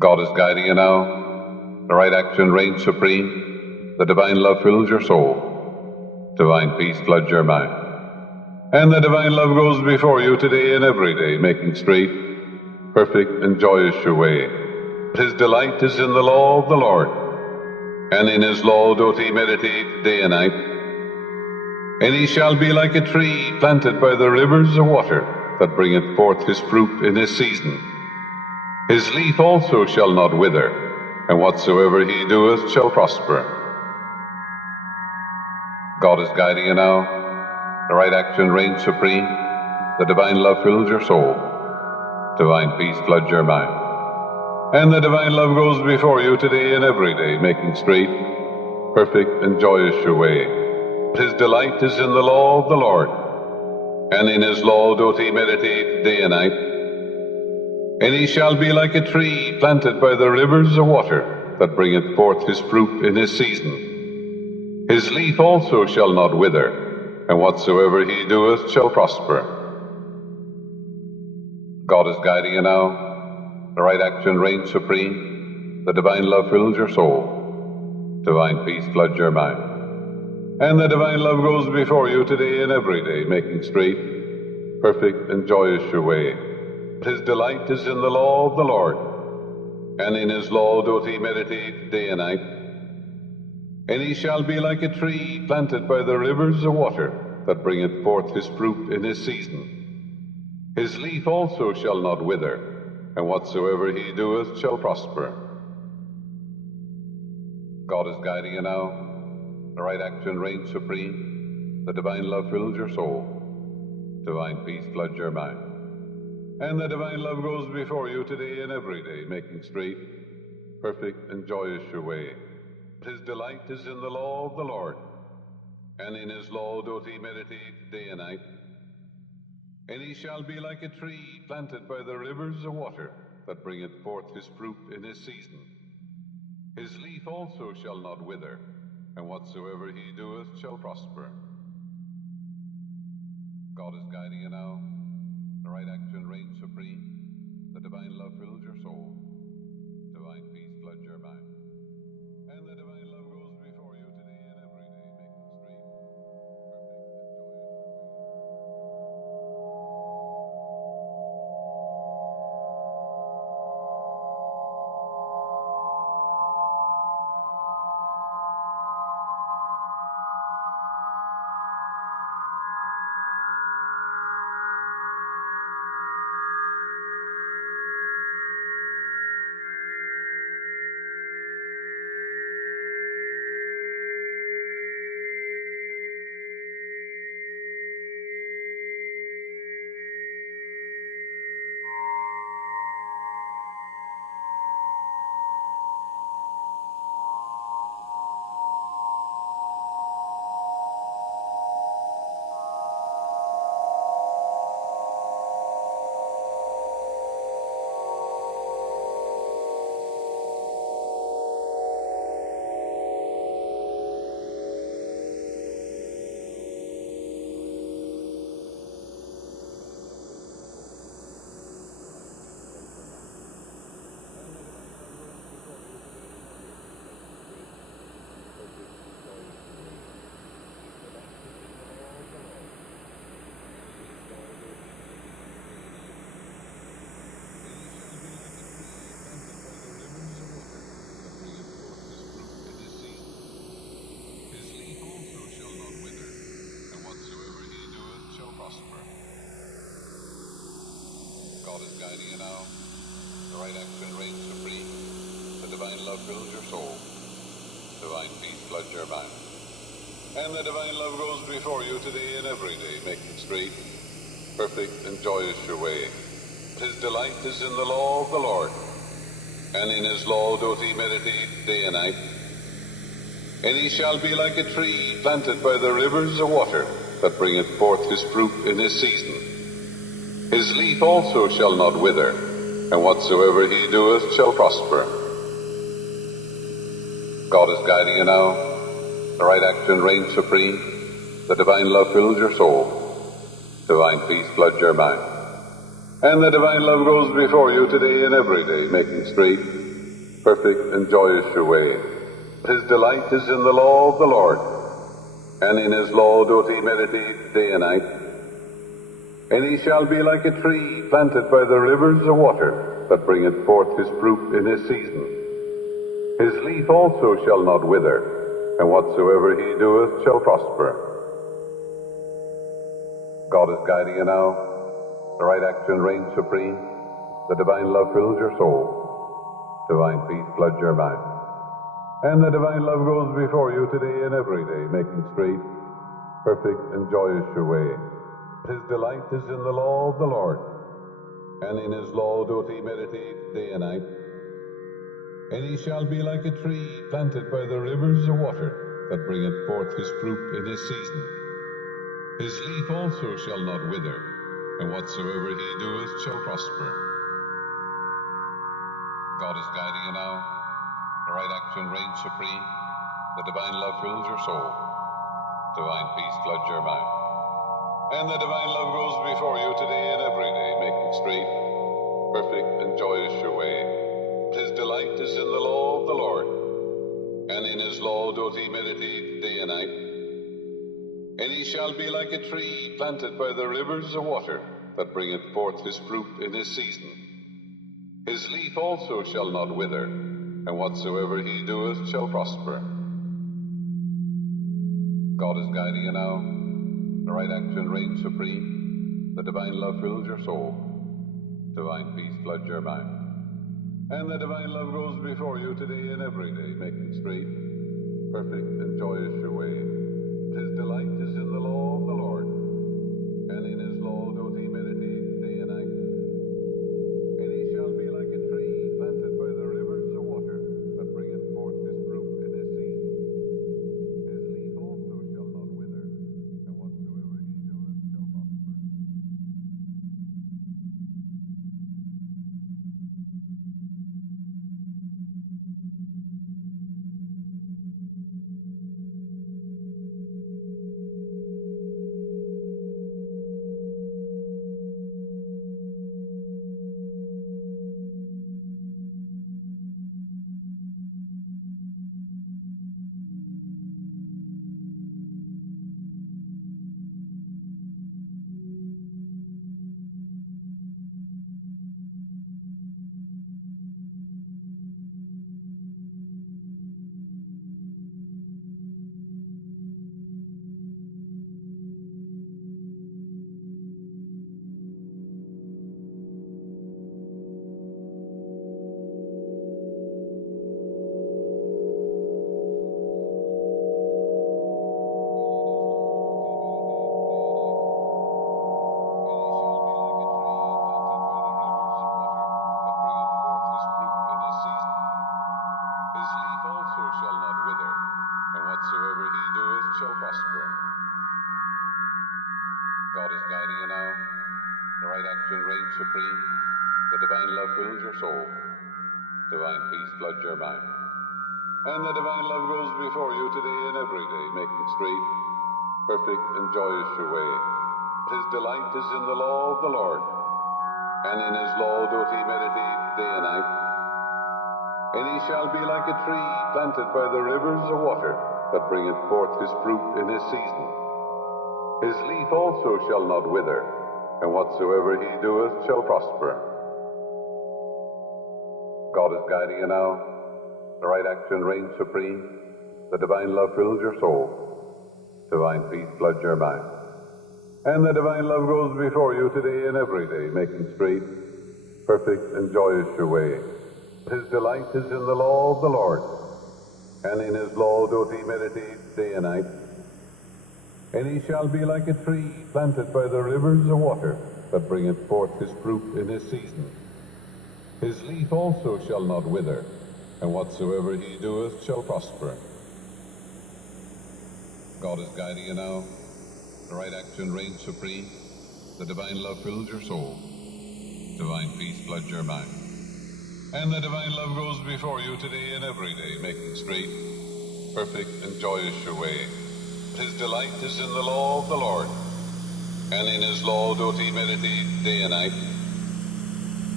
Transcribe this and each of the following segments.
God is guiding you now. The right action reigns supreme. The divine love fills your soul. Divine peace floods your mind. And the divine love goes before you today and every day, making straight, perfect, and joyous your way. His delight is in the law of the Lord, and in his law doth he meditate day and night. And he shall be like a tree planted by the rivers of water, that bringeth forth his fruit in his season. His leaf also shall not wither, and whatsoever he doeth shall prosper. God is guiding you now. The right action reigns supreme. The divine love fills your soul. Divine peace floods your mind. And the divine love goes before you today and every day, making straight, perfect, and joyous your way. His delight is in the law of the Lord, and in his law doth he meditate day and night. And he shall be like a tree planted by the rivers of water, that bringeth forth his fruit in his season. His leaf also shall not wither, and whatsoever he doeth shall prosper. God is guiding you now. The right action reigns supreme. The divine love fills your soul. Divine peace floods your mind. And the divine love goes before you today and every day, making straight, perfect, and joyous your way. His delight is in the law of the Lord, and in his law doth he meditate day and night. And he shall be like a tree planted by the rivers of water, that bringeth forth his fruit in his season. His leaf also shall not wither, and whatsoever he doeth shall prosper. God is guiding you now. The right action reigns supreme. The divine love fills your soul. Divine peace floods your mind. And the divine love goes before you today and every day, making straight, perfect, and joyous your way. His delight is in the law of the Lord, and in his law doth he meditate day and night. And he shall be like a tree planted by the rivers of water, that bringeth forth his fruit in his season. His leaf also shall not wither, and whatsoever he doeth shall prosper. God is guiding you now. The right action reigns supreme. The divine love fills your soul. Divine peace floods your mind. And the divine love goes before you today and every day, making straight, perfect, and joyous your way. God is guiding you now. The right action reigns supreme. The divine love fills your soul. Divine peace floods your mind. And the divine love goes before you today and every day, making straight, perfect, and joyous your way. His delight is in the law of the Lord, and in his law doth he meditate day and night. And he shall be like a tree planted by the rivers of water, that bringeth forth his fruit in his season. His leaf also shall not wither, and whatsoever he doeth shall prosper. God is guiding you now. The right action reigns supreme. The divine love fills your soul. Divine peace floods your mind. And the divine love goes before you today and every day, making straight, perfect and joyous your way. His delight is in the law of the Lord, and in his law doth he meditate day and night. And he shall be like a tree planted by the rivers of water, that bringeth forth his fruit in his season. His leaf also shall not wither, and whatsoever he doeth shall prosper. God is guiding you now. The right action reigns supreme. The divine love fills your soul. Divine peace floods your mind. And the divine love goes before you today and every day, making straight, perfect, and joyous your way. His delight is in the law of the Lord, and in his law doth he meditate day and night. And he shall be like a tree planted by the rivers of water, that bringeth forth his fruit in his season. His leaf also shall not wither, and whatsoever he doeth shall prosper. God is guiding you now. The right action reigns supreme. The divine love fills your soul. Divine peace floods your mind. And the divine love goes before you today and every day, making straight, perfect, and joyous your way. His delight is in the law of the Lord, and in his law doth he meditate day and night. And he shall be like a tree planted by the rivers of water, that bringeth forth his fruit in his season. His leaf also shall not wither, and whatsoever he doeth shall prosper. God is guiding you now. The right action reigns supreme. The divine love fills your soul. Divine peace floods your mind. And the divine love goes before you today and every day, making straight, perfect, and joyous your way. His delight is in the law of the Lord, and in his law doth he meditate day and night. And he shall be like a tree planted by the rivers of water, that bringeth forth his fruit in his season. His leaf also shall not wither, and whatsoever he doeth shall prosper. Shall prosper. God is guiding you now. The right action reigns supreme. The divine love fills your soul. Divine peace floods your mind. And the divine love goes before you today and every day, making straight, perfect, and joyous your way. His delight is in the law of the Lord, and in his law doth he meditate day and night. And he shall be like a tree planted by the rivers of water, that bringeth forth his fruit in his season. His leaf also shall not wither, and whatsoever he doeth shall prosper. God is guiding you now. The right action reigns supreme. The divine love fills your soul. Divine peace floods your mind. And the divine love goes before you today and every day, making straight, perfect, and joyous your way. His delight is in the law of the Lord, and in his law doth he meditate day and night. And he shall be like a tree planted by the rivers of water, that bringeth forth his fruit in his season. His leaf also shall not wither, and whatsoever he doeth shall prosper. God is guiding you now. The right action reigns supreme. The divine love fills your soul. Divine peace floods your mind. And the divine love goes before you today and every day, making straight, perfect, and joyous your way. His delight is in the law of the Lord, and in his law doth he meditate day and night.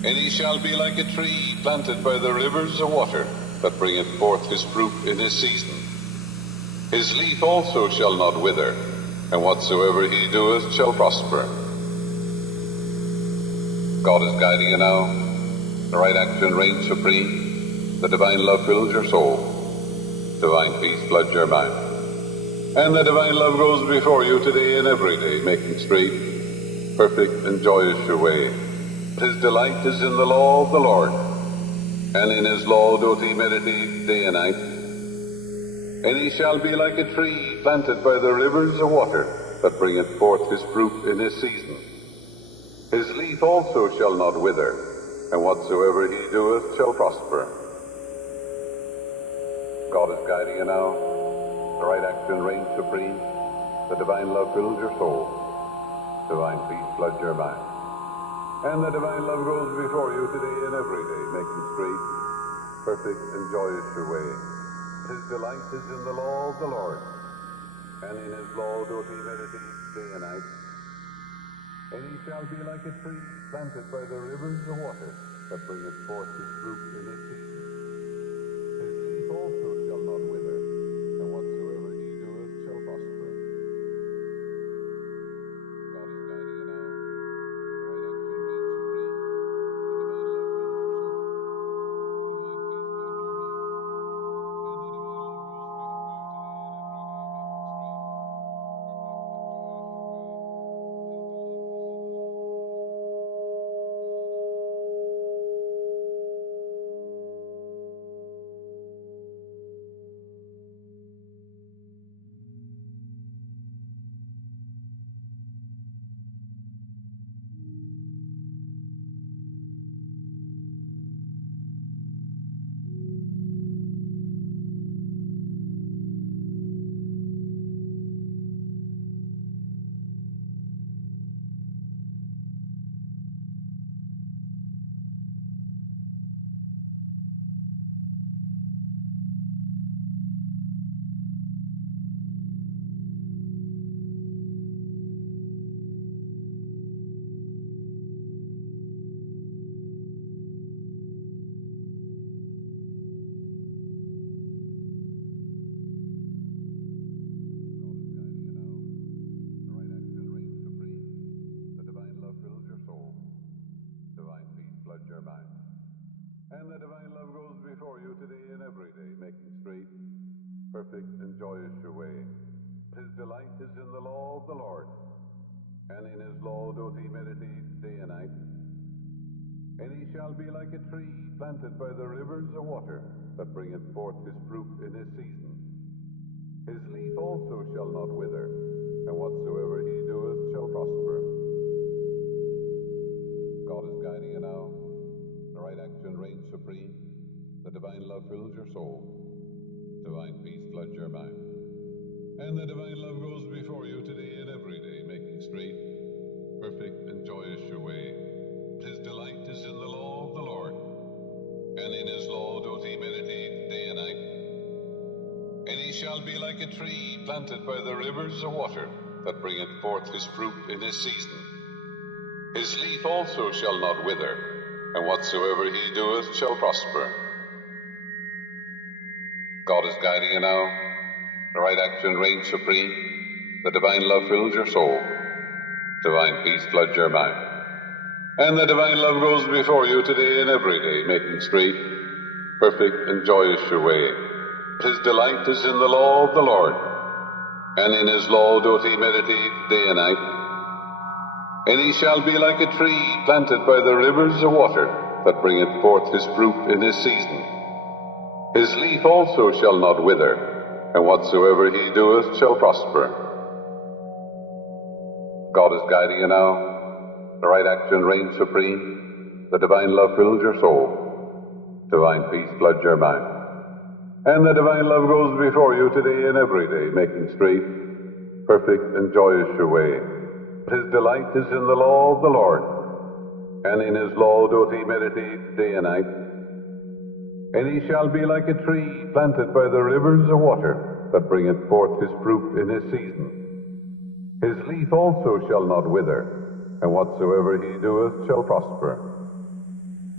And he shall be like a tree planted by the rivers of water, that bringeth forth his fruit in his season. His leaf also shall not wither, and whatsoever he doeth shall prosper. God is guiding you now. The right action reigns supreme. The divine love fills your soul. Divine peace floods your mind. And the divine love goes before you today and every day, making straight, perfect, and joyous your way. His delight is in the law of the Lord, and in his law doth he meditate day and night. And he shall be like a tree planted by the rivers of water, that bringeth forth his fruit in his season. His leaf also shall not wither, and whatsoever he doeth shall prosper. God is guiding you now. The right action reigns supreme. The divine love fills your soul. Divine peace floods your mind. And the divine love goes before you today and every day, making straight, perfect, and joyous your way. His delight is in the law of the Lord, and in his law doth he meditate day and night. And he shall be like a tree planted by the rivers of water, that bringeth forth his fruit in his season. His leaf also shall not wither, and whatsoever he doeth shall prosper. God is guiding you now. The right action reigns supreme. The divine love fills your soul. Divine peace floods your mind. And the divine love goes before you today and every day, making straight, perfect, and joyous your way. His delight is in the law of the Lord, and in his law doth he meditate. God is guiding you now. The right action reigns supreme. The divine love fills your soul. Divine peace floods your mind. And the divine love goes before you today and every day, making straight, perfect, and joyous your way. His delight is in the law of the Lord, and in his law doth he meditate day and night. And he shall be like a tree planted by the rivers of water, that bringeth forth his fruit in his season. His leaf also shall not wither, and whatsoever he doeth shall prosper. God is guiding you now. The right action reigns supreme. The divine love fills your soul. Divine peace floods your mind. And the divine love goes before you today and every day, making straight, perfect, and joyous your way. His delight is in the law of the Lord, and in his law doth he meditate day and night. And he shall be like a tree planted by the rivers of water, that bringeth forth his fruit in his season. His leaf also shall not wither, and whatsoever he doeth shall prosper. God is guiding you now. The right action reigns supreme. The divine love fills your soul. Divine peace floods your mind. And the divine love goes before you today and every day, making straight, perfect, and joyous your way. His delight is in the law of the Lord, and in his law doth he meditate day and night. And he shall be like a tree planted by the rivers of water, that bringeth forth his fruit in his season. His leaf also shall not wither, and whatsoever he doeth shall prosper. God is guiding you now. The right action reigns supreme. The divine love fills your soul. Divine peace floods your mind. And the divine love goes before you today and every day, making straight, perfect, and joyous your way. His delight is in the law of the Lord, and in his law doth he meditate day and night. And he shall be like a tree planted by the rivers of water, that bringeth forth his fruit in his season. His leaf also shall not wither, and whatsoever he doeth shall prosper.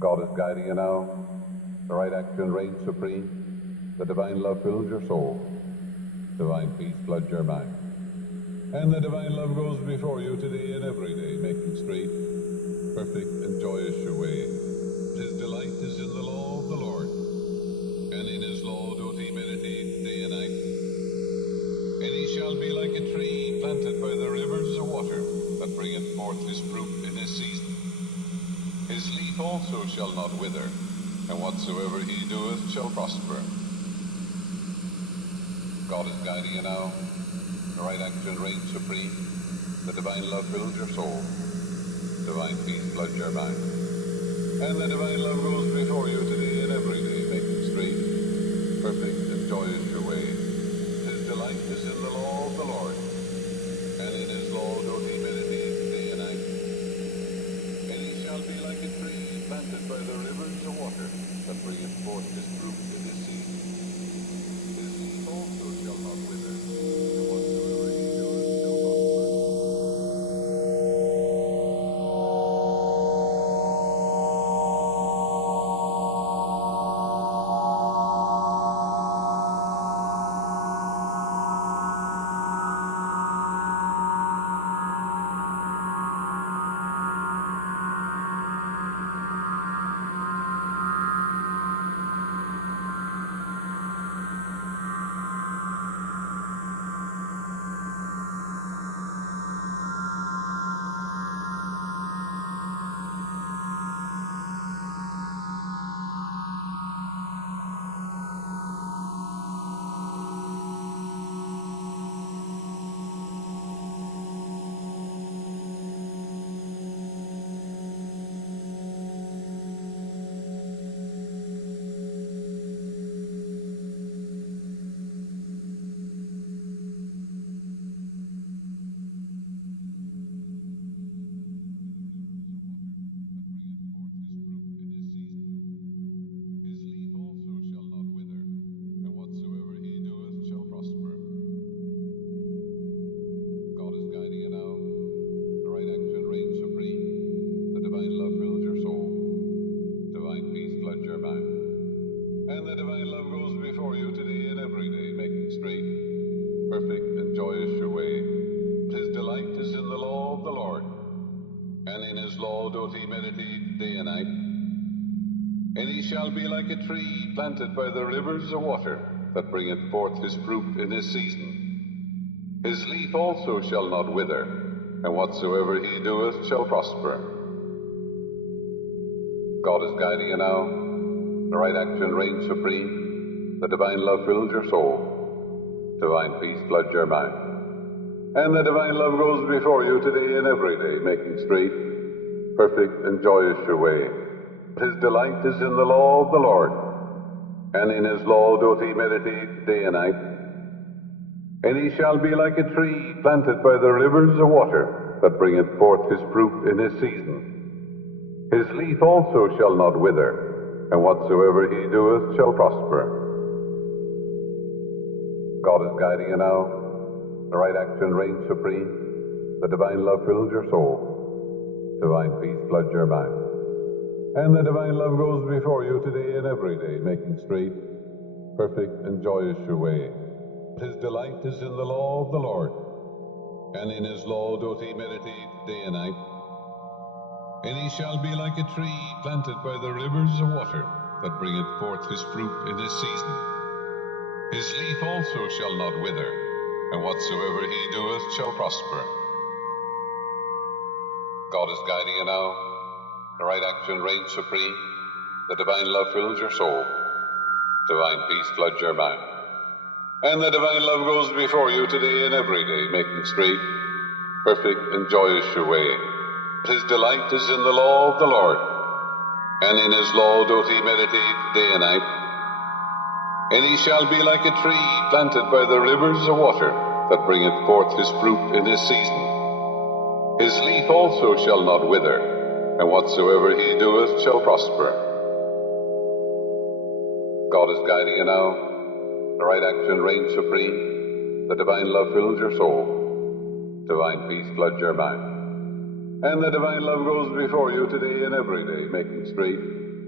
God is guiding you now. The right action reigns supreme. The divine love fills your soul. Divine peace floods your mind. And the divine love goes before you today and every day, making straight, perfect, and joyous your way. His delight is in the law of the Lord, and in his law doth he meditate day and night. And he shall be like a tree planted by the rivers of water, that bringeth forth his fruit in his season. His leaf also shall not wither, and whatsoever he doeth shall prosper. God is guiding you now. The right action reigns supreme. The divine love fills your soul. Divine peace floods your mind. And the divine love goes before you today and every day, making straight, perfect, and joyous your way. His delight is in the law of the Lord, and in his law doth he meditate day and night. And he shall be like a tree planted by the rivers of water, that bringeth forth his fruit in his season. His leaf also shall not wither, and whatsoever he doeth shall prosper. And the divine love goes before you today and every day, making straight, perfect, and joyous your way. His delight is in the law of the Lord, and in his law doth he meditate day and night. And he shall be like a tree planted by the rivers of water, that bringeth forth his fruit in his season. His leaf also shall not wither, and whatsoever he doeth shall prosper. God is guiding you now. The right action reigns supreme. The divine love fills your soul. Divine peace floods your mind. And the divine love goes before you today and every day, making straight, perfect, and joyous your way. His delight is in the law of the Lord, and in his law doth he meditate day and night. And he shall be like a tree planted by the rivers of water, that bringeth forth his fruit in his season. His leaf also shall not wither, and whatsoever he doeth shall prosper. God is guiding you now. The right action reigns supreme. The divine love fills your soul. Divine peace floods your mind. And the divine love goes before you today and every day, making straight, perfect, and joyous your way. His delight is in the law of the Lord, and in his law doth he meditate day and night. And he shall be like a tree planted by the rivers of water, that bringeth forth his fruit in his season. His leaf also shall not wither, and whatsoever he doeth shall prosper. God is guiding you now. The right action reigns supreme. The divine love fills your soul. Divine peace floods your mind. And the divine love goes before you today and every day, making straight, perfect, and joyous your way. His delight is in the law of the Lord, and in his law doth he meditate day and night. And he shall be like a tree planted by the rivers of water, that bringeth forth his fruit in his season. His leaf also shall not wither, and whatsoever he doeth shall prosper. God is guiding you now. The right action reigns supreme. The divine love fills your soul. Divine peace floods your mind. And the divine love goes before you today and every day, making straight,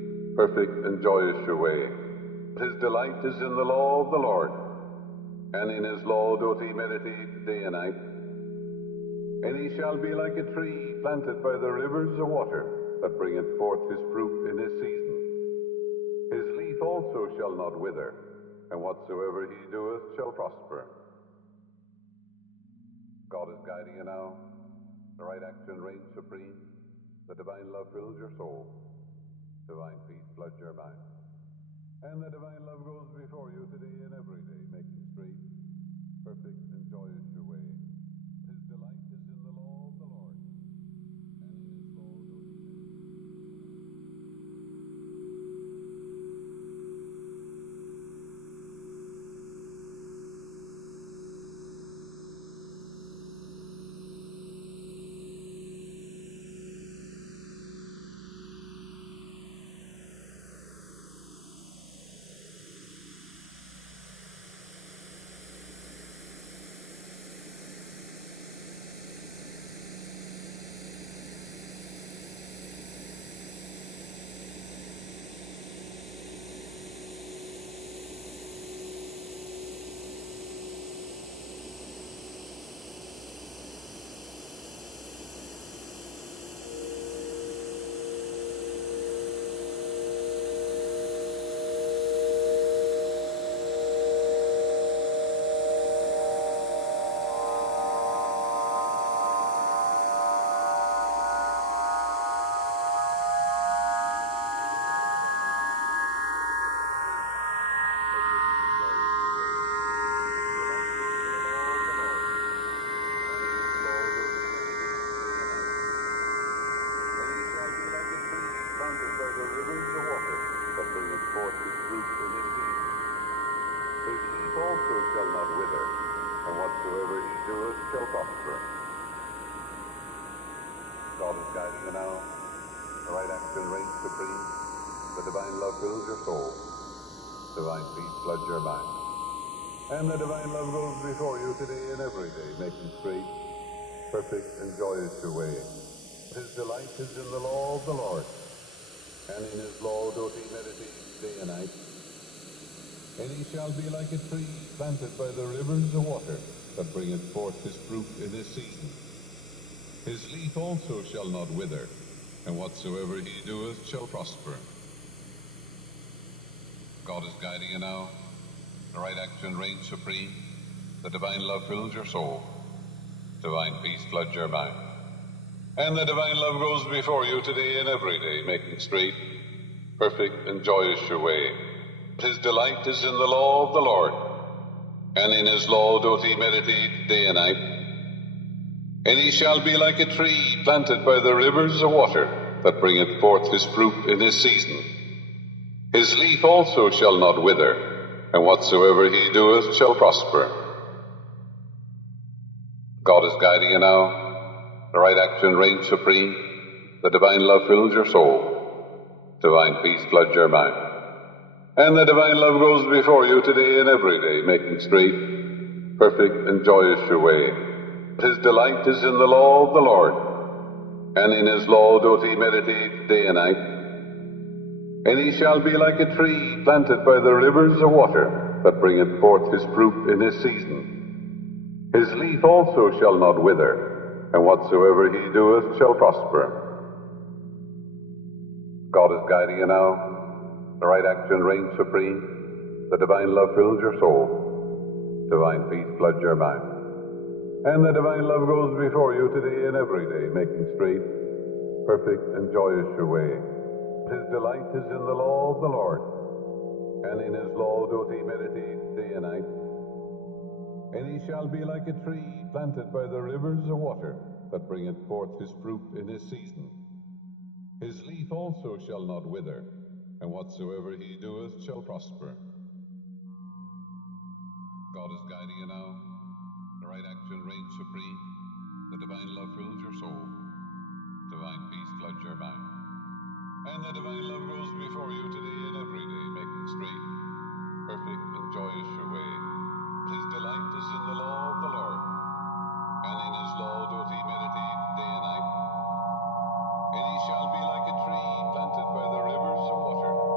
perfect and joyous your way. His delight is in the law of the Lord, and in his law doth he meditate day and night. And he shall be like a tree planted by the rivers of water, that bringeth forth his fruit in his season. His leaf also shall not wither, and whatsoever he doeth shall prosper. God is guiding you now. The right action reigns supreme. The divine love fills your soul. Divine peace floods your mind. And the divine love goes before you today and every day, making straight, perfect, and joyous your way. His delight is in the law of the Lord, and in his law doth he also shall not wither, and whatsoever he doeth shall prosper. God is guiding you now. The right action reigns supreme. The divine love fills your soul. Divine peace floods your mind. And the divine love goes before you today and every day, making straight, perfect, and joyous your way. His delight is in the law of the Lord, and in his law doth he meditate day and night. And he shall be like a tree planted by the rivers of water, that bringeth forth his fruit in his season. His leaf also shall not wither, and whatsoever he doeth shall prosper. God is guiding you now. The right action reigns supreme. The divine love fills your soul. Divine peace floods your mind. And the divine love goes before you today and every day, making straight, perfect, and joyous your way. His delight is in the law of the Lord, and in his law doth he meditate day and night. And he shall be like a tree planted by the rivers of water, that bringeth forth his fruit in his season. His leaf also shall not wither, and whatsoever he doeth shall prosper. God is guiding you now. The right action reigns supreme. The divine love fills your soul. Divine peace floods your mind. And the divine love goes before you today and every day, making straight, perfect, and joyous your way. His delight is in the law of the Lord, and in his law doth he meditate day and night. And he shall be like a tree planted by the rivers of water, that bringeth forth his fruit in his season. His leaf also shall not wither, and whatsoever he doeth shall prosper. God is guiding you now. The right action reigns supreme. The divine love fills your soul. Divine peace floods your mind. And the divine love goes before you today and every day, making straight, perfect, and joyous your way. His delight is in the law of the Lord, and in his law doth he meditate day and night. And he shall be like a tree planted by the rivers of water, that bringeth forth his fruit in his season. His leaf also shall not wither, and whatsoever he doeth shall prosper. God is guiding you now. The right action reigns supreme. The divine love fills your soul. Divine peace floods your mind. And the divine love goes before you today and every day, making straight, perfect, and joyous your way. His delight is in the law of the Lord, and in his law doth he meditate day and night. And he shall be like a tree planted by the rivers of water,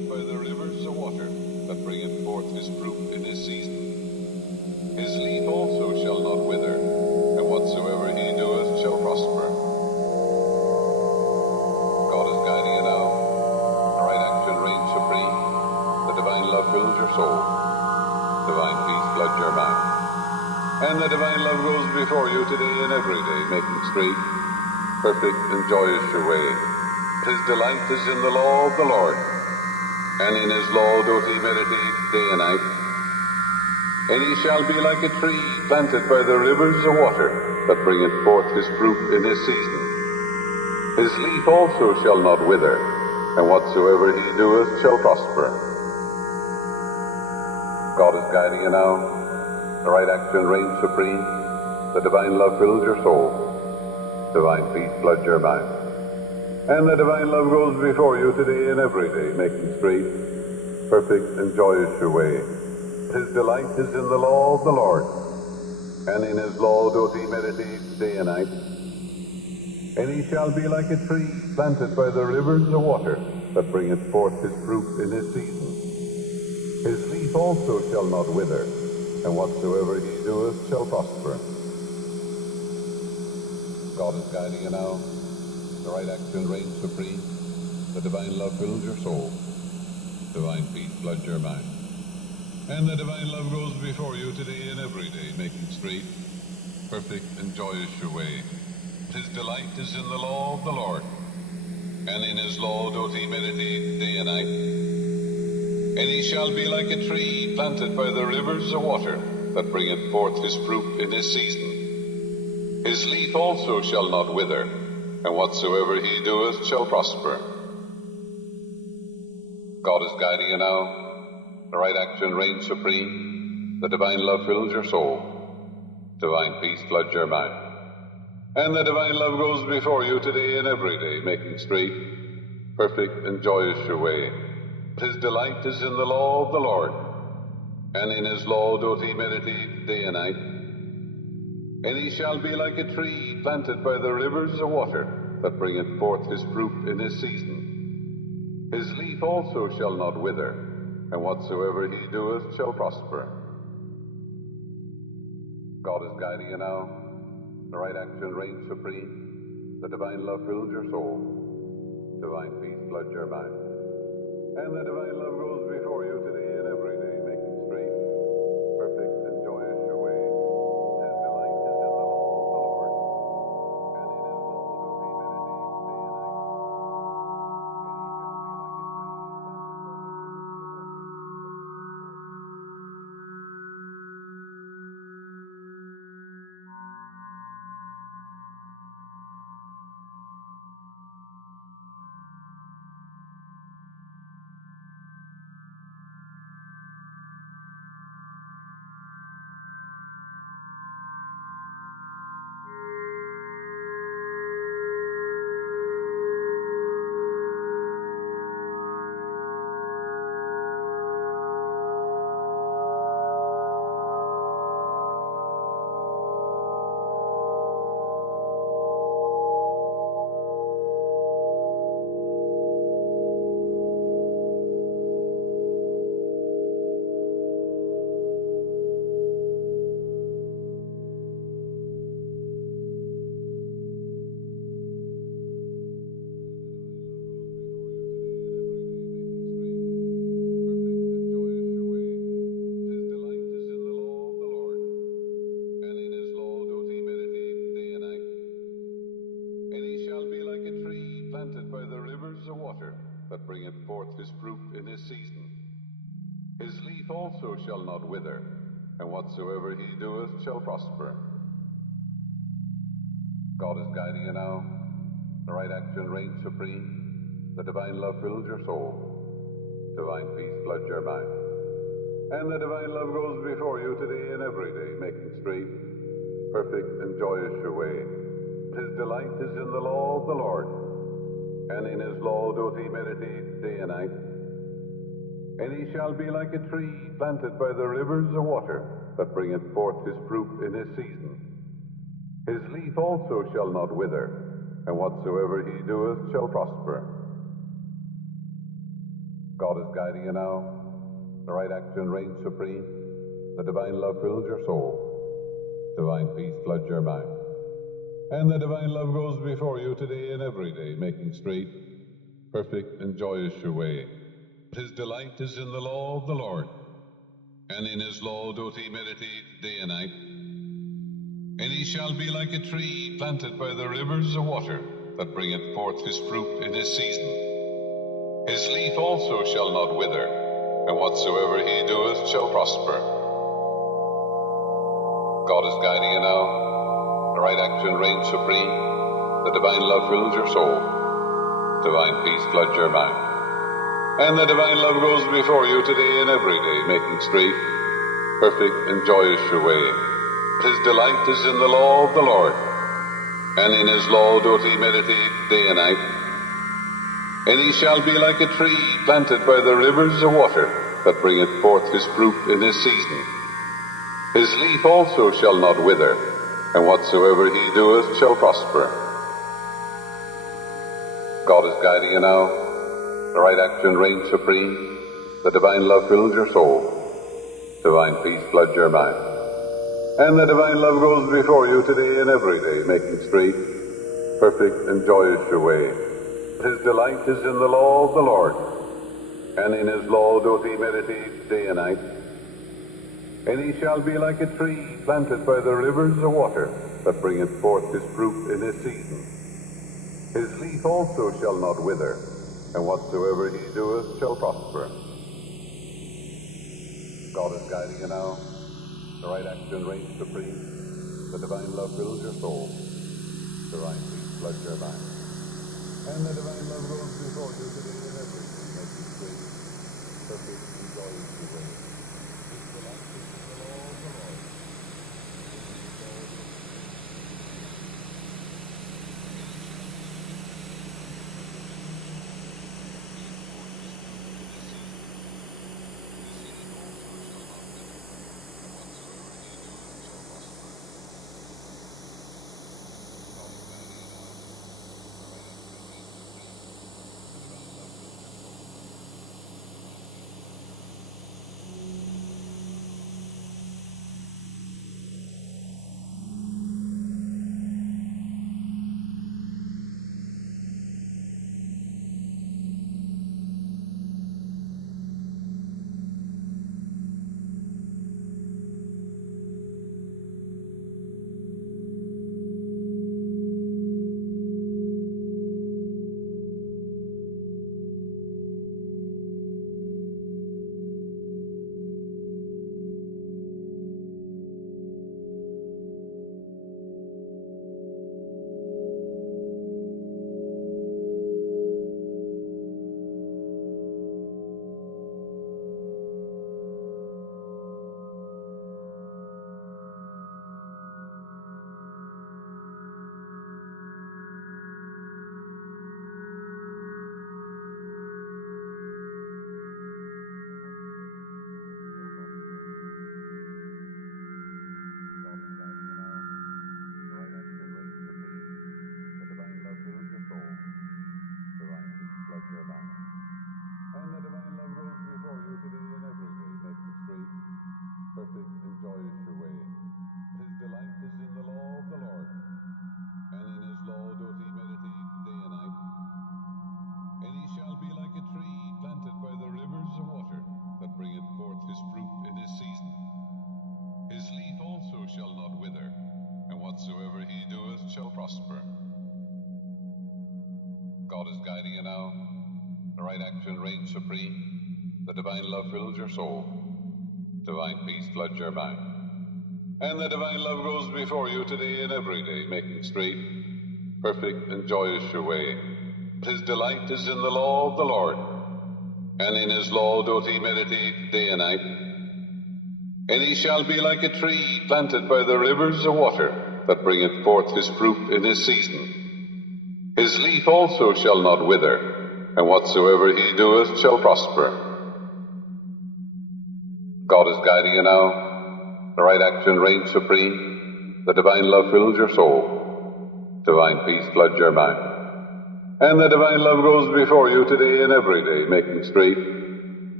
forth his fruit in his season. His leaf also shall not wither, and whatsoever he doeth shall prosper. God is guiding you now. The right action reigns supreme. The divine love fills your soul. Divine peace floods your mind. And the divine love goes before you today and every day, making straight, perfect, and joyous your way. His delight is in the law of the Lord, and in his law doth he meditate day and night. And he shall be like a tree planted by the rivers of water, that bringeth forth his fruit in his season. His leaf also shall not wither, and whatsoever he doeth shall prosper. God is guiding you now. The right action reigns supreme. The divine love fills your soul. Divine peace floods your mind. And the divine love goes before you today and every day, making straight, perfect, and joyous your way. His delight is in the law of the Lord, and in his law doth he meditate day and night. And he shall be like a tree planted by the rivers of water, that bringeth forth his fruit in his season. His leaf also shall not wither, and whatsoever he doeth shall prosper. God is guiding you now. The right action reigns supreme. The divine love fills your soul. Divine peace floods your mind. And the divine love goes before you today and every day, making straight, perfect, and joyous your way. His delight is in the law of the Lord, and in his law doth he meditate day and night. And he shall be like a tree planted by the rivers of water, that bringeth forth his fruit in his season. His leaf also shall not wither, and whatsoever he doeth shall prosper. God is guiding you now. The right action reigns supreme. The divine love fills your soul. Divine peace floods your mind. And the divine love goes before you today and every day, making straight, perfect, and joyous your way. His delight is in the law of the Lord, and in his law doth he meditate day and night. And he shall be like a tree planted by the rivers of water, that bringeth forth his fruit in his season. His leaf also shall not wither, and whatsoever he doeth shall prosper. God is guiding you now. The right action reigns supreme. The divine love fills your soul. Divine peace floods your mind. And the divine love goes before you today and every day, making straight, perfect, and joyous your way. His delight is in the law of the Lord, and in his law doth he meditate day and night. And he shall be like a tree planted by the rivers of water, that bringeth forth his fruit in his season. That bringeth forth his fruit in his season. His leaf also shall not wither, and whatsoever he doeth shall prosper. God is guiding you now. The right action reigns supreme. The divine love fills your soul. Divine peace floods your mind. And the divine love goes before you today and every day, making straight, perfect, and joyous your way. His delight is in the law of the Lord, and in his law doth he meditate day and night. And he shall be like a tree planted by the rivers of water, that bringeth forth his fruit in his season. His leaf also shall not wither, and whatsoever he doeth shall prosper. God is guiding you now. The right action reigns supreme. The divine love fills your soul. Divine peace floods your mind. And the divine love goes before you today and every day, making straight, perfect, and joyous your way. His delight is in the law of the Lord, and in his law doth he meditate day and night. And he shall be like a tree planted by the rivers of water, that bringeth forth his fruit in his season. His leaf also shall not wither, and whatsoever he doeth shall prosper. God is guiding you now. The right action reigns supreme. The divine love fills your soul. Divine peace floods your mind. And the divine love goes before you today and every day, making straight, perfect, and joyous your way. His delight is in the law of the Lord, and in his law doth he meditate day and night. And he shall be like a tree planted by the rivers of water, that bringeth forth his fruit in his season. His leaf also shall not wither, and whatsoever he doeth shall prosper. God is guiding you now. The right action reigns supreme. The divine love fills your soul. Divine peace floods your mind. And the divine love goes before you today and every day, making straight, perfect, and joyous your way. His delight is in the law of the Lord, and in his law doth he meditate day and night. And he shall be like a tree planted by the rivers of water, that bringeth forth his fruit in his season. His leaf also shall not wither, and whatsoever he doeth shall prosper. God is guiding you now. The right action reigns supreme. The divine love fills your soul. Divine peace floods your mind. And the divine love goes before you today and every day, making straight, perfect, and joyous your way. His delight is in the law of the Lord. Perfect and joyous your way. His delight is in the law of the Lord, and in his law doth he meditate day and night. And he shall be like a tree planted by the rivers of water, that bringeth forth his fruit in his season. His leaf also shall not wither, and whatsoever he doeth shall prosper. God is guiding you now. The right action reigns supreme. The divine love fills your soul. Divine peace floods your mind. And the divine love goes before you today and every day, making straight, perfect, and joyous your way. His delight is in the law of the Lord, and in his law doth he meditate day and night. And he shall be like a tree planted by the rivers of water, that bringeth forth his fruit in his season. His leaf also shall not wither, and whatsoever he doeth shall prosper. God is guiding you now. The right action reigns supreme. The divine love fills your soul. Divine peace floods your mind. And the divine love goes before you today and every day, making straight,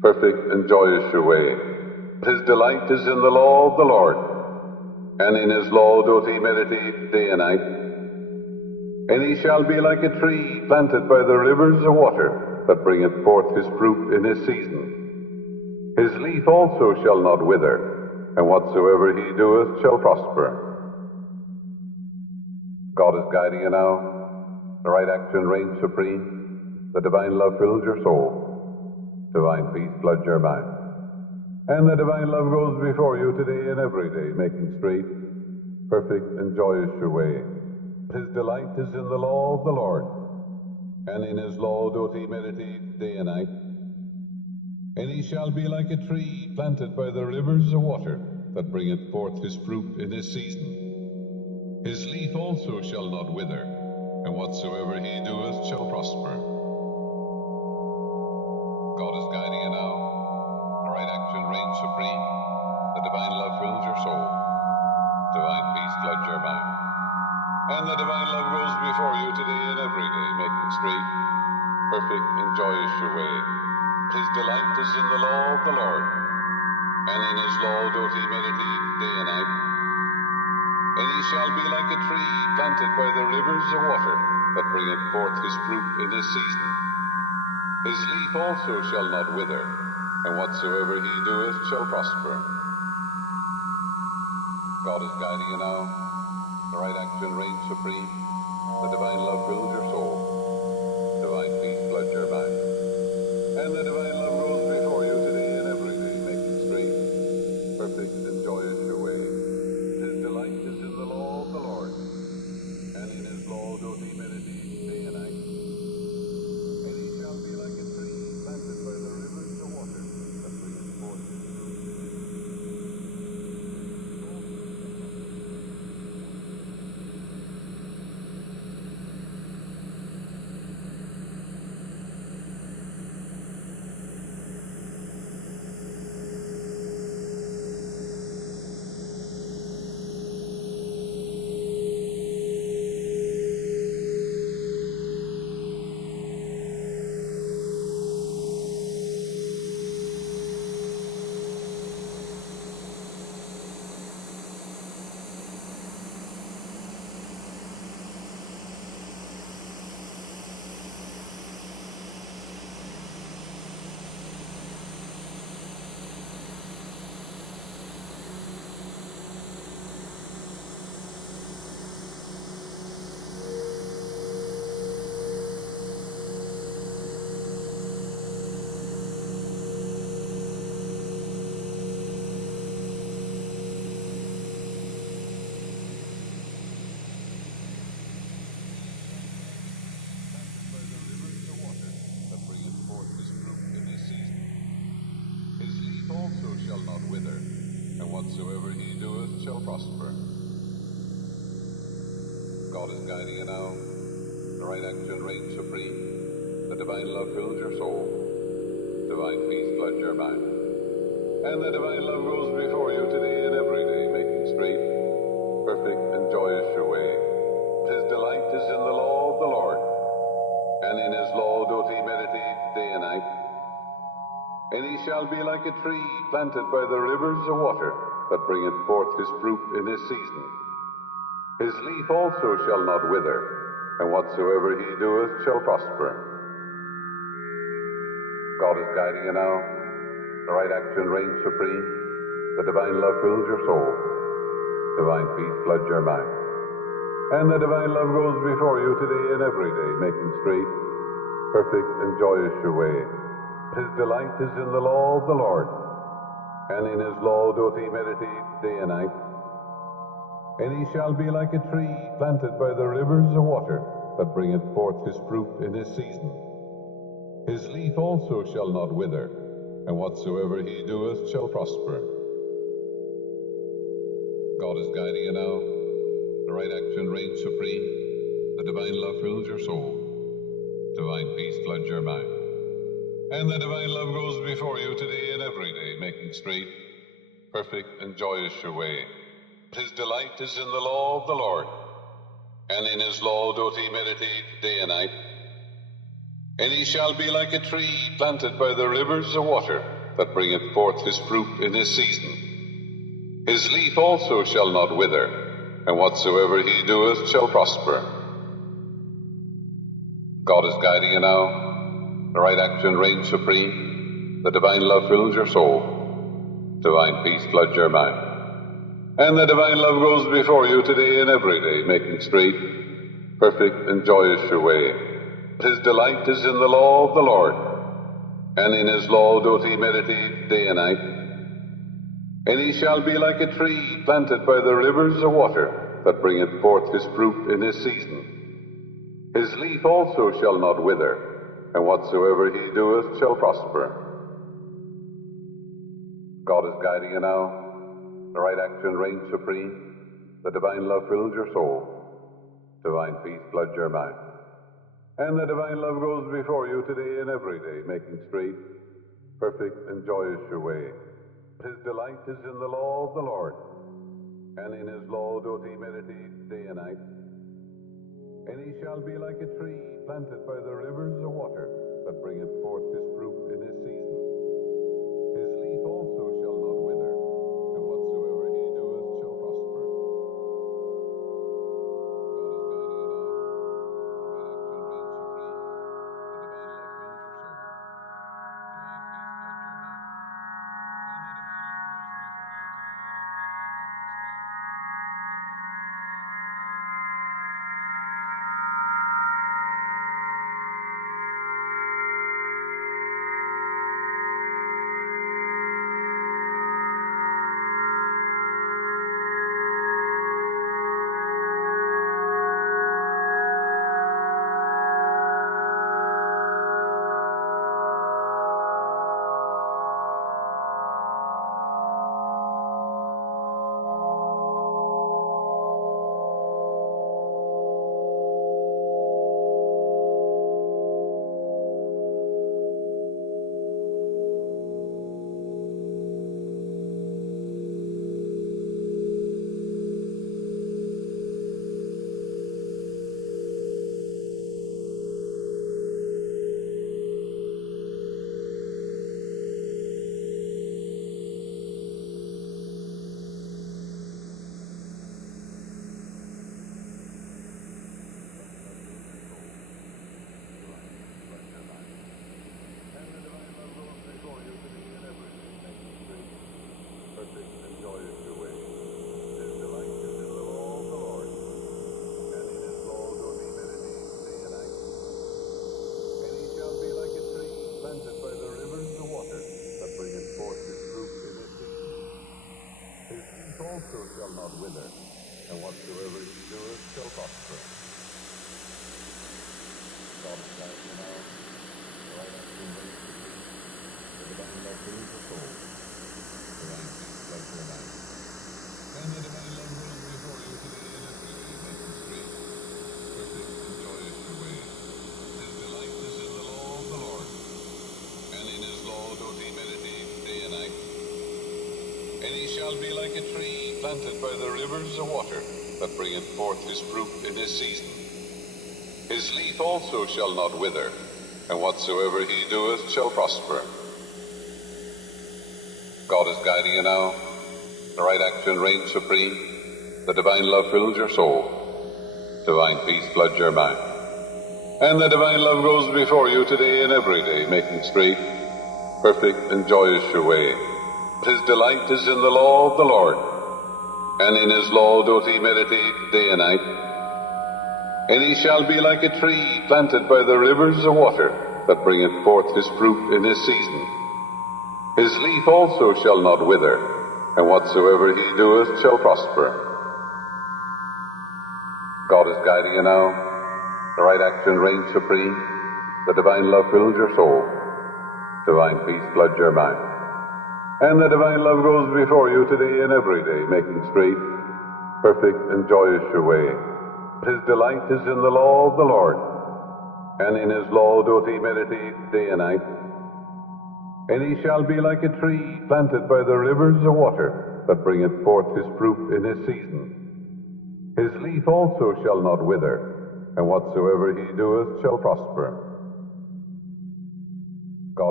perfect and joyous your way. His delight is in the law of the Lord, and in his law doth he meditate day and night. And he shall be like a tree planted by the rivers of water, that bringeth forth his fruit in his season. His leaf also shall not wither, and whatsoever he doeth shall prosper. God is guiding you now. The right action reigns supreme. The divine love fills your soul. Divine peace floods your mind. And the divine love goes before you today and every day, making straight, perfect, and joyous your way. His delight is in the law of the Lord, and in his law doth he meditate day and night. And he shall be like a tree planted by the rivers of water, that bringeth forth his fruit in his season. His leaf also shall not wither, and whatsoever he doeth shall prosper. God is guiding you now. The right action reigns supreme. The divine love fills your soul. Divine peace floods your mind. And the divine love goes before you today and every day, making straight, perfect, and joyous your way. His delight is in the law of the Lord, and in his law doth he meditate day and night. And he shall be like a tree planted by the rivers of water, that bringeth forth his fruit in his season. His leaf also shall not wither, and whatsoever he doeth shall prosper. God is guiding you now. The right action reigns supreme. The divine love fills your soul. Divine peace floods your mind. And the divine love goes before you today and every day, making straight, perfect, and joyous your way. His delight is in the law of the Lord, and in his law doth he meditate day and night. And he shall be like a tree planted by the rivers of water, that bringeth forth his fruit in his also shall not wither, and whatsoever he doeth shall prosper. God is guiding you now. The right action reigns supreme. The divine love fills your soul. Divine peace floods your mind. And the divine love goes before you today and every day, making straight, perfect, and joyous your way. His delight is in the law of the Lord, and in his law doth he meditate day and night. And he shall be like a tree planted by the rivers of water, that bringeth forth his fruit in his season. His leaf also shall not wither, and whatsoever he doeth shall prosper. God is guiding you now. The right action reigns supreme. The divine love fills your soul. Divine peace floods your mind. And the divine love goes before you today and every day, making straight, perfect, and joyous your way. His delight is in the law of the Lord, and in his law doth he meditate day and night. And he shall be like a tree planted by the rivers of water, that bringeth forth his fruit in his season. His leaf also shall not wither, and whatsoever he doeth shall prosper. God is guiding you now. The right action reigns supreme. The divine love fills your soul. Divine peace floods your mind. And the divine love goes before you today and every day, making straight, perfect, and joyous your way. His delight is in the law of the Lord, and in his law doth he meditate day and night. And he shall be like a tree planted by the rivers of water, that bringeth forth his fruit in his season. His leaf also shall not wither, and whatsoever he doeth shall prosper. God is guiding you now. The right action reigns supreme. The divine love fills your soul. Divine peace floods your mind. And the divine love goes before you today and every day, making straight, perfect, and joyous your way. His delight is in the law of the Lord, and in his law doth he meditate day and night. And he shall be like a tree planted by the rivers of water, that bringeth forth his fruit in his season. His leaf also shall not wither, and whatsoever he doeth shall prosper. God is guiding you now. The right action reigns supreme. The divine love fills your soul. Divine peace floods your mind. And the divine love goes before you today and every day, making straight, perfect, and joyous your way. His delight is in the law of the Lord, and in his law doth he meditate day and night. And he shall be like a tree planted by the rivers of water, that bringeth forth his fruit in his season. His leaf also shall not wither, and whatsoever he doeth shall prosper. Also shall not wither, and whatsoever he doeth shall prosper. God is guiding you now. The right action reigns supreme. The divine love fills your soul. Divine peace floods your mind. And the divine love goes before you today and every day, making straight, perfect, and joyous your way. His delight is in the law of the Lord, and in his law doth he meditate day and night. And he shall be like a tree planted by the rivers of water, that bringeth forth his fruit in his season. His leaf also shall not wither, and whatsoever he doeth shall prosper. God is guiding you now. The right action reigns supreme. The divine love fills your soul. Divine peace floods your mind. And the divine love goes before you today and every day, making straight, perfect, and joyous your way. His delight is in the law of the Lord, and in his law doth he meditate day and night. And he shall be like a tree planted by the rivers of water, that bringeth forth his fruit in his season. His leaf also shall not wither, and whatsoever he doeth shall prosper. God is guiding you now. The right action reigns supreme. The divine love fills your soul. Divine peace floods your mind. And the divine love goes before you today and every day, making straight, perfect, and joyous your way. His delight is in the law of the Lord, and in his law doth he meditate day and night. And he shall be like a tree planted by the rivers of water, that bringeth forth his fruit in his season. His leaf also shall not wither, and whatsoever he doeth shall prosper.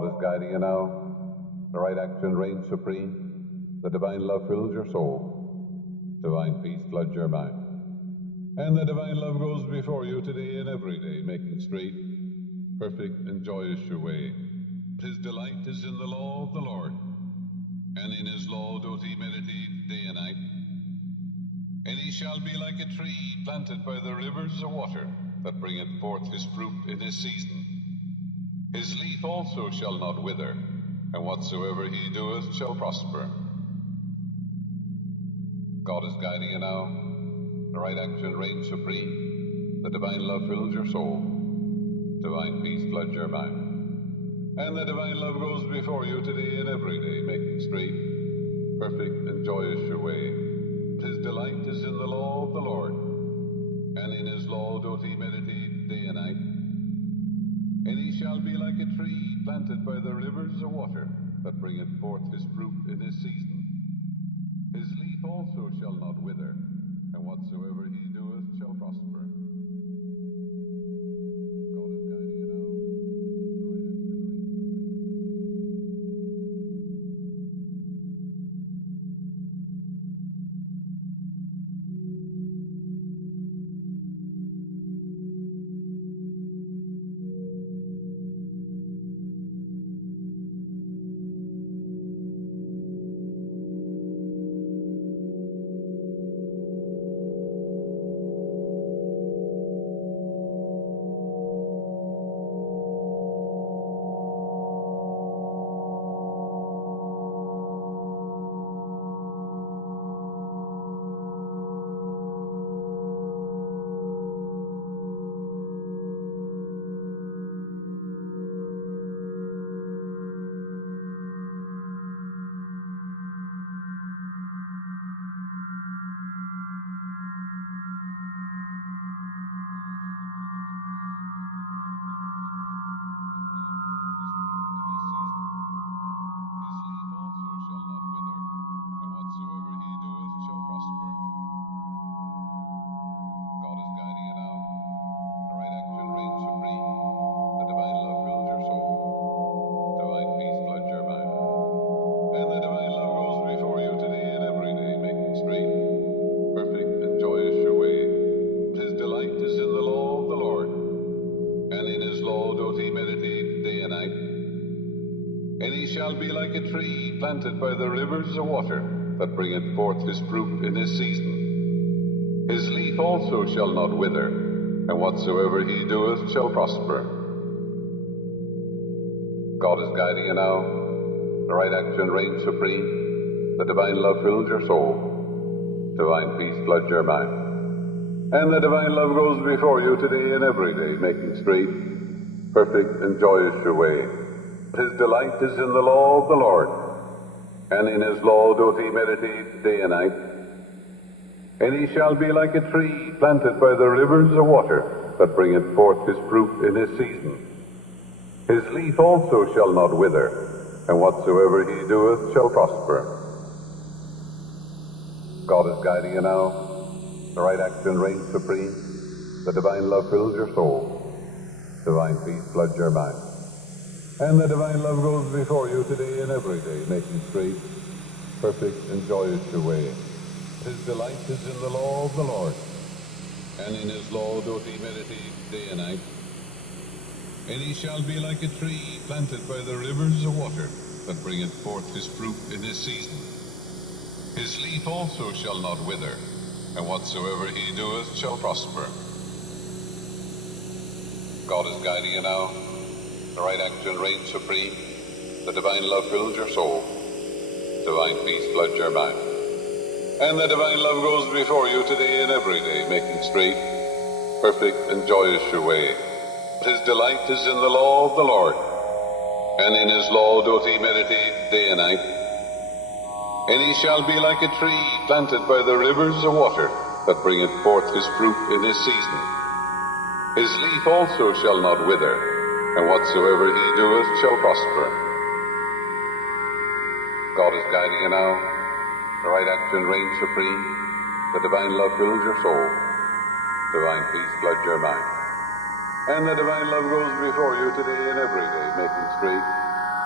God is guiding you now. The right action reigns supreme. The divine love fills your soul. Divine peace floods your mind. And the divine love goes before you today and every day, making straight, perfect, and joyous your way. His delight is in the law of the Lord, and in his law doth he meditate day and night. And he shall be like a tree planted by the rivers of water, that bringeth forth his fruit in his season. His leaf also shall not wither, and whatsoever he doeth shall prosper. God is guiding you now. The right action reigns supreme. The divine love fills your soul. Divine peace floods your mind. And the divine love goes before you today and every day, making straight, perfect, and joyous your way. His delight is in the law of the Lord, and in his law doth he meditate day and night. And he shall be like a tree planted by the rivers of water, that bringeth forth his fruit in his season. His leaf also shall not wither, and whatsoever he doeth shall prosper. God is guiding you now. The right action reigns supreme. God is guiding you now. The right action reigns supreme. The divine love fills your soul. Divine peace floods your mind. And the divine love goes before you today and every day, making straight, perfect, and joyous your way. His delight is in the law of the Lord, and in his law doth he meditate day and night. And he shall be like a tree planted by the rivers of water, that bringeth forth his fruit in his season. His leaf also shall not wither, and whatsoever he doeth shall prosper. God is guiding you now. The right action reigns supreme. The divine love fills your soul. Divine peace floods your mind. And the divine love goes before you today and every day, making straight, perfect, and joyous your way. His delight is in the law of the Lord, and in his law doth he meditate day and night. And he shall be like a tree planted by the rivers of water, that bringeth forth his fruit in his season. His leaf also shall not wither, and whatsoever he doeth shall prosper. God is guiding you now. The right action reigns supreme. The divine love fills your soul. Divine peace floods your mind. And the divine love goes before you today and every day, making straight, perfect, and joyous your way. His delight is in the law of the Lord, and in his law doth he meditate day and night. And he shall be like a tree planted by the rivers of water, that bringeth forth his fruit in his season. His leaf also shall not wither, and whatsoever he doeth shall prosper. God is guiding you now. The right action reigns supreme. The divine love fills your soul. Divine peace floods your mind. And the divine love goes before you today and every day, making straight, perfect, and joyous your way. His delight is in the law of the Lord, and in his law doth he meditate day and night. And he shall be like a tree planted by the rivers of water, that bringeth forth his fruit in his season. His leaf also shall not wither, and whatsoever he doeth shall prosper. God is guiding you now. The right action reigns supreme. The divine love fills your soul. Divine peace floods your mind. And the divine love goes before you today and every day, making straight,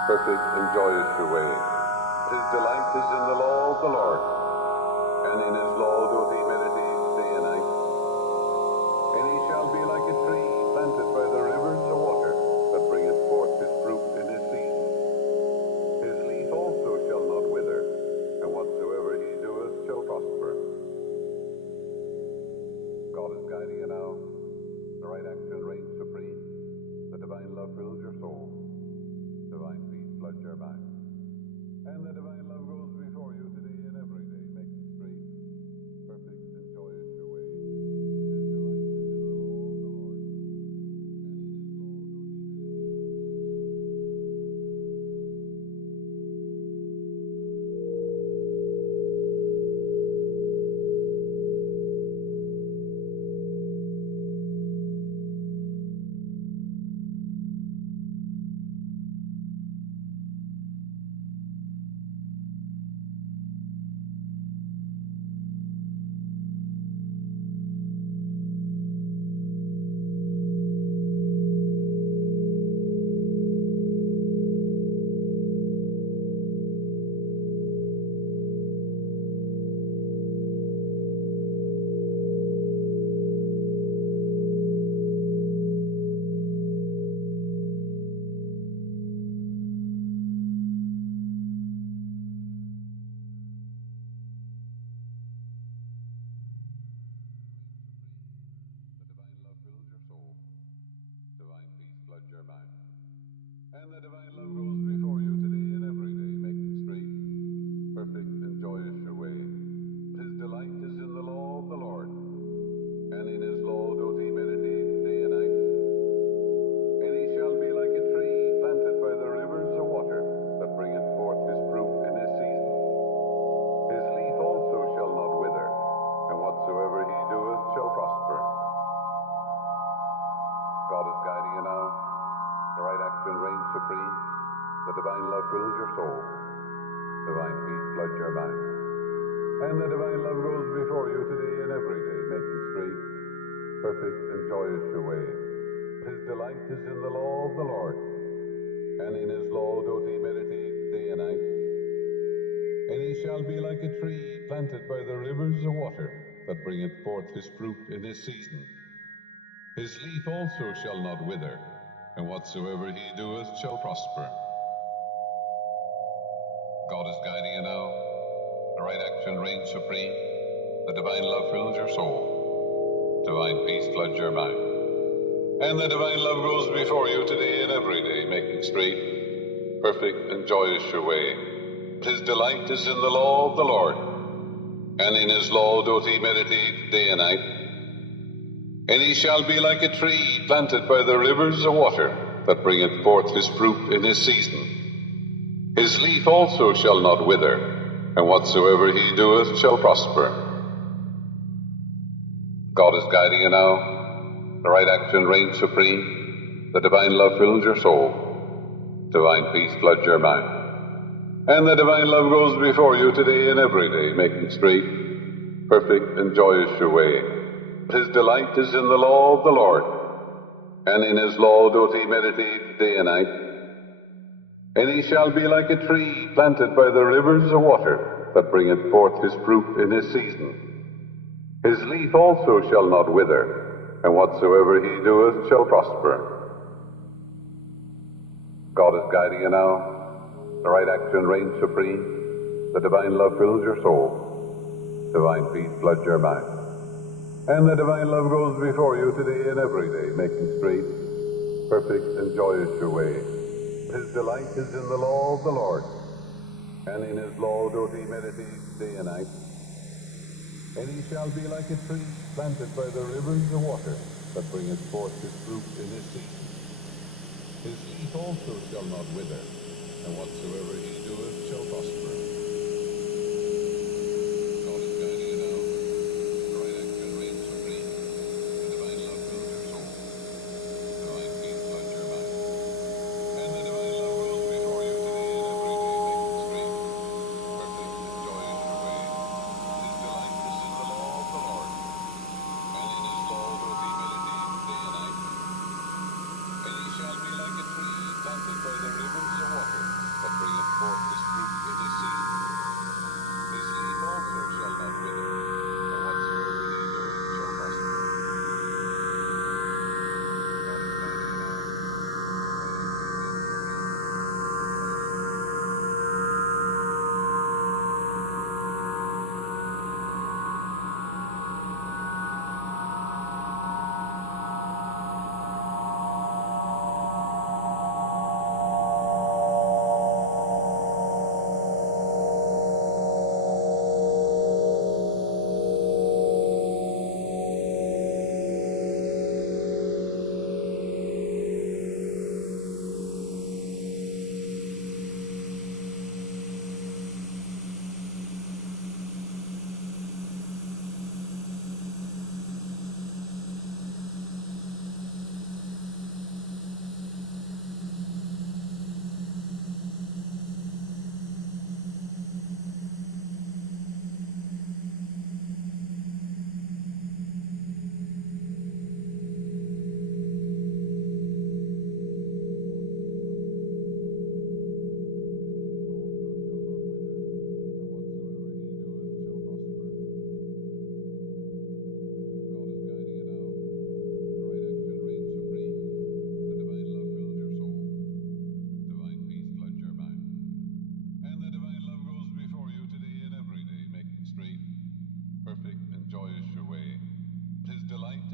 perfect and joyous your way. His delight is in the law of the Lord, and in his law doth he meditate day and night. And he shall be like a tree planted by the rivers of water, that bringeth forth his fruit in his season. His leaf also shall not wither, and whatsoever he doeth shall prosper. God is guiding you now. The right action reigns supreme. The divine love fills your soul. Divine peace floods your mind. And the divine love goes before you today and every day, making straight, perfect, and joyous your way. His delight is in the law of the Lord, and in his law doth he your mind. And the divine love goes before you today and every day, making straight, perfect, and joyous your way. His delight is in the law of the Lord, and in his law doth he meditate day and night. And he shall be like a tree planted by the rivers of water, that bringeth forth his fruit in his season. His leaf also shall not wither, and whatsoever he doeth shall prosper. God is guiding you now. The right action reigns supreme. The divine love fills your soul. Divine peace floods your mind. And the divine love goes before you today and every day, making straight, perfect, and joyous your way. His delight is in the law of the Lord, and in his law doth he meditate day and night. And he shall be like a tree planted by the rivers of water, that bringeth forth his fruit in his season. His leaf also shall not wither, and whatsoever he doeth shall prosper. God is guiding you now. The right action reigns supreme. The divine love fills your soul. Divine peace floods your mind. And the divine love goes before you today and every day, making straight, perfect, and joyous your way. His delight is in the law of the Lord, and in his law doth he meditate day and night. And he shall be like a tree planted by the rivers of water, that bringeth forth his fruit in his season. His leaf also shall not wither, and whatsoever he doeth shall prosper. God is guiding you now. The right action reigns supreme. The divine love fills your soul. Divine peace floods your mind. And the divine love goes before you today and every day, making straight, perfect, and joyous your way. His delight is in the law of the Lord, and in his law doth he meditate day and night. And he shall be like a tree planted by the rivers of water, that bringeth forth his fruit in his season. His leaf also shall not wither, and whatsoever he doeth shall prosper. God is guiding you now. The right action reigns supreme. The divine love fills your soul. Divine peace floods your mind. And the divine love goes before you today and every day, making straight, perfect, and joyous your way. His delight is in the law of the Lord, and in his law doth he meditate day and night. And he shall be like a tree planted by the rivers of water, that bringeth forth his fruit in his season. His leaf also shall not wither, and whatsoever he doeth shall prosper. God is guiding you now. The right action reigns supreme. The divine love fills your soul. Divine peace floods your mind. And the divine love goes before you today and every day, making straight, perfect, and joyous your way. His delight is in the law of the Lord, and in his law doth he meditate day and night. And he shall be like a tree planted by the rivers of water,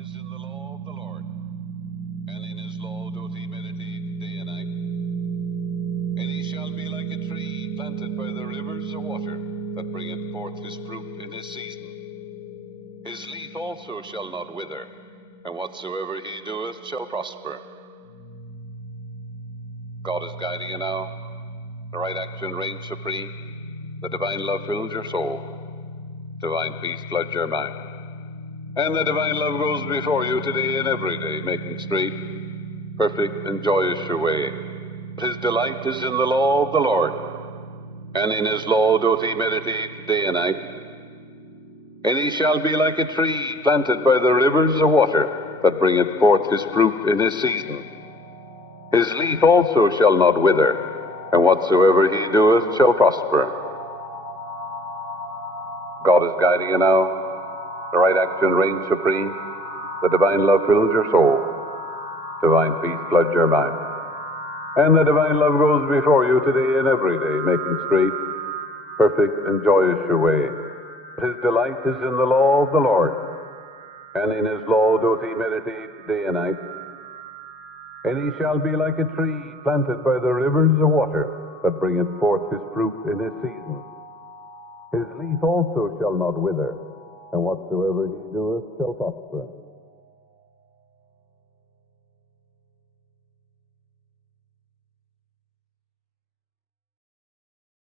is in the law of the Lord, and in his law doth he meditate day and night. And he shall be like a tree planted by the rivers of water, that bringeth forth his fruit in his season. His leaf also shall not wither, and whatsoever he doeth shall prosper. God is guiding you now. The right action reigns supreme. The divine love fills your soul. Divine peace floods your mind. And the divine love goes before you today and every day, making straight, perfect, and joyous your way. His delight is in the law of the Lord, and in his law doth he meditate day and night. And he shall be like a tree planted by the rivers of water, that bringeth forth his fruit in his season. His leaf also shall not wither, and whatsoever he doeth shall prosper. God is guiding you now. The right action reigns supreme. The divine love fills your soul. Divine peace floods your mind. And the divine love goes before you today and every day, making straight, perfect, and joyous your way. His delight is in the law of the Lord, and in his law doth he meditate day and night. And he shall be like a tree planted by the rivers of water, that bringeth forth his fruit in his season. His leaf also shall not wither, and whatsoever he doeth shall prosper.